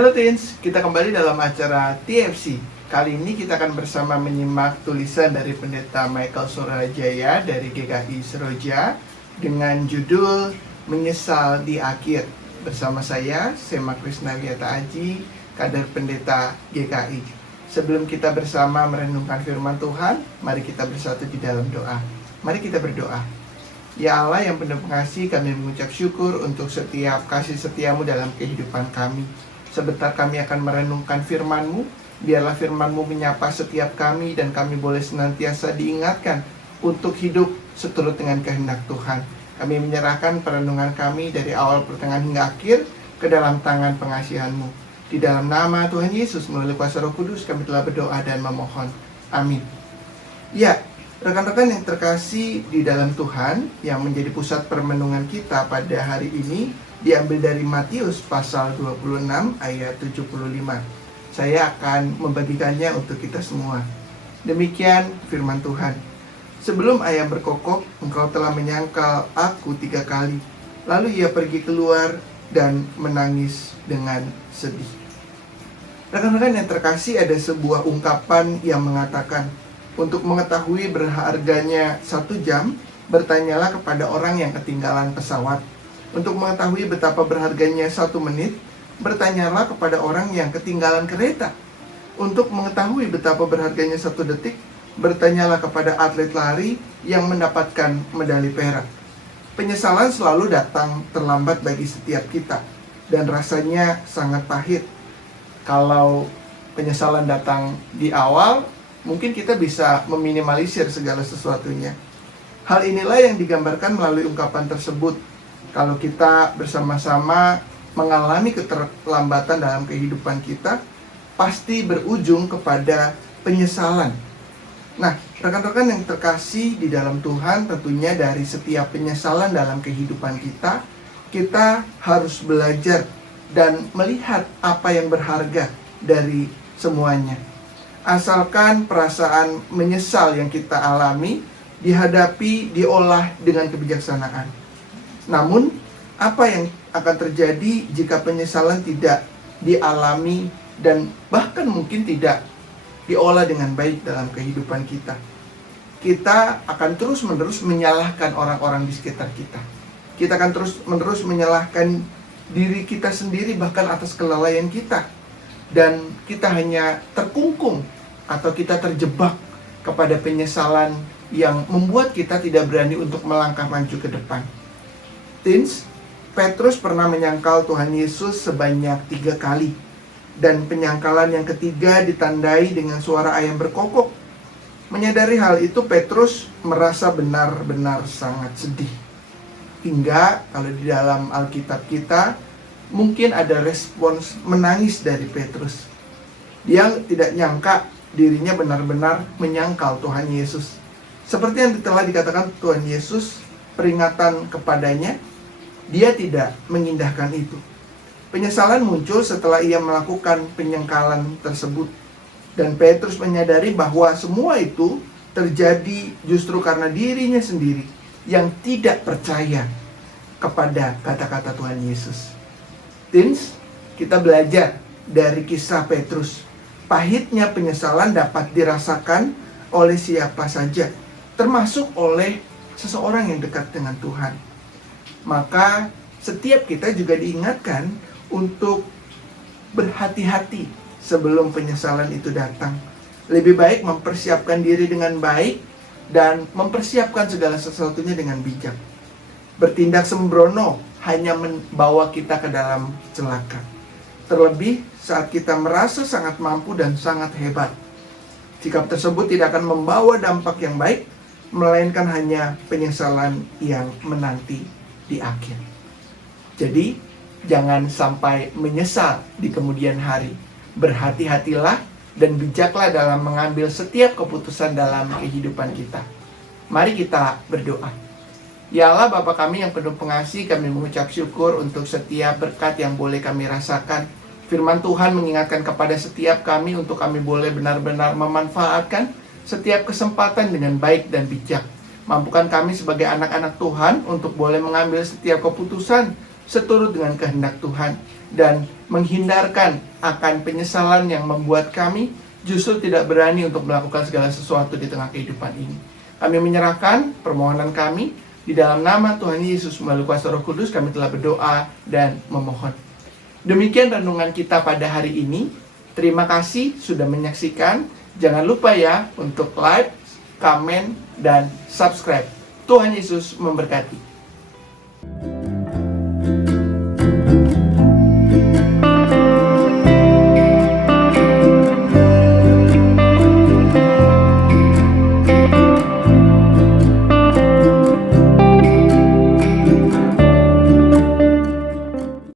Halo Teens, kita kembali dalam acara TFC. Kali ini kita akan bersama menyimak tulisan dari Pendeta Michael Surajaya dari GKI Seroja dengan judul Menyesal di Akhir. Bersama saya, Sema Krisnawiata Aji, kader Pendeta GKI. Sebelum kita bersama merenungkan firman Tuhan, mari kita bersatu di dalam doa. Mari kita berdoa. Ya Allah yang penuh pengasih, kami mengucap syukur untuk setiap kasih setiamu dalam kehidupan kami. Sebentar kami akan merenungkan firman-Mu, biarlah firman-Mu menyapa setiap kami dan kami boleh senantiasa diingatkan untuk hidup seturut dengan kehendak Tuhan. Kami menyerahkan perenungan kami dari awal pertengahan hingga akhir ke dalam tangan pengasihan-Mu. Di dalam nama Tuhan Yesus melalui kuasa Roh Kudus kami telah berdoa dan memohon. Amin. Ya, rekan-rekan yang terkasih di dalam Tuhan, yang menjadi pusat permenungan kita pada hari ini diambil dari Matius pasal 26 ayat 75. Saya akan membagikannya untuk kita semua. Demikian firman Tuhan. Sebelum ayam berkokok, engkau telah menyangkal aku 3 kali. Lalu ia pergi keluar dan menangis dengan sedih. Rekan-rekan yang terkasih, ada sebuah ungkapan yang mengatakan, untuk mengetahui berharganya 1 jam, bertanyalah kepada orang yang ketinggalan pesawat. Untuk mengetahui betapa berharganya 1 menit, bertanyalah kepada orang yang ketinggalan kereta. Untuk mengetahui betapa berharganya 1 detik, bertanyalah kepada atlet lari yang mendapatkan medali perak. Penyesalan selalu datang terlambat bagi setiap kita, dan rasanya sangat pahit. Kalau penyesalan datang di awal, mungkin kita bisa meminimalisir segala sesuatunya. Hal inilah yang digambarkan melalui ungkapan tersebut. Kalau kita bersama-sama mengalami keterlambatan dalam kehidupan kita, pasti berujung kepada penyesalan. Nah, rekan-rekan yang terkasih di dalam Tuhan, tentunya dari setiap penyesalan dalam kehidupan kita, kita harus belajar dan melihat apa yang berharga dari semuanya. Asalkan perasaan menyesal yang kita alami dihadapi, diolah dengan kebijaksanaan. Namun, apa yang akan terjadi jika penyesalan tidak dialami dan bahkan mungkin tidak diolah dengan baik dalam kehidupan kita? Kita akan terus-menerus menyalahkan orang-orang di sekitar kita. Kita akan terus-menerus menyalahkan diri kita sendiri bahkan atas kelalaian kita. Dan kita hanya terkungkung atau kita terjebak kepada penyesalan yang membuat kita tidak berani untuk melangkah maju ke depan. Teens, Petrus pernah menyangkal Tuhan Yesus sebanyak 3 kali. Dan penyangkalan yang ketiga ditandai dengan suara ayam berkokok. Menyadari hal itu, Petrus merasa benar-benar sangat sedih. Hingga kalau di dalam Alkitab kita, mungkin ada respons menangis dari Petrus. Dia tidak nyangka dirinya benar-benar menyangkal Tuhan Yesus. Seperti yang telah dikatakan Tuhan Yesus, peringatan kepadanya, dia tidak mengindahkan itu. Penyesalan muncul setelah ia melakukan penyangkalan tersebut. Dan Petrus menyadari bahwa semua itu terjadi justru karena dirinya sendiri yang tidak percaya kepada kata-kata Tuhan Yesus. Teens, kita belajar dari kisah Petrus. Pahitnya penyesalan dapat dirasakan oleh siapa saja, termasuk oleh seseorang yang dekat dengan Tuhan. Maka setiap kita juga diingatkan untuk berhati-hati sebelum penyesalan itu datang. Lebih baik mempersiapkan diri dengan baik dan mempersiapkan segala sesuatunya dengan bijak. Bertindak sembrono hanya membawa kita ke dalam celaka. Terlebih saat kita merasa sangat mampu dan sangat hebat. Sikap tersebut tidak akan membawa dampak yang baik, melainkan hanya penyesalan yang menanti di akhir. Jadi, jangan sampai menyesal di kemudian hari. Berhati-hatilah dan bijaklah dalam mengambil setiap keputusan dalam kehidupan kita. Mari kita berdoa. Ya Allah, Bapa kami yang penuh pengasih, kami mengucap syukur untuk setiap berkat yang boleh kami rasakan. Firman Tuhan mengingatkan kepada setiap kami untuk kami boleh benar-benar memanfaatkan setiap kesempatan dengan baik dan bijak. Mampukan kami sebagai anak-anak Tuhan untuk boleh mengambil setiap keputusan seturut dengan kehendak Tuhan. dan menghindarkan akan penyesalan yang membuat kami justru tidak berani untuk melakukan segala sesuatu di tengah kehidupan ini. Kami menyerahkan permohonan kami di dalam nama Tuhan Yesus melalui kuasa Roh Kudus. Kami telah berdoa dan memohon. Demikian renungan kita pada hari ini. Terima kasih sudah menyaksikan. Jangan lupa ya untuk like, komen, dan subscribe. Tuhan Yesus memberkati.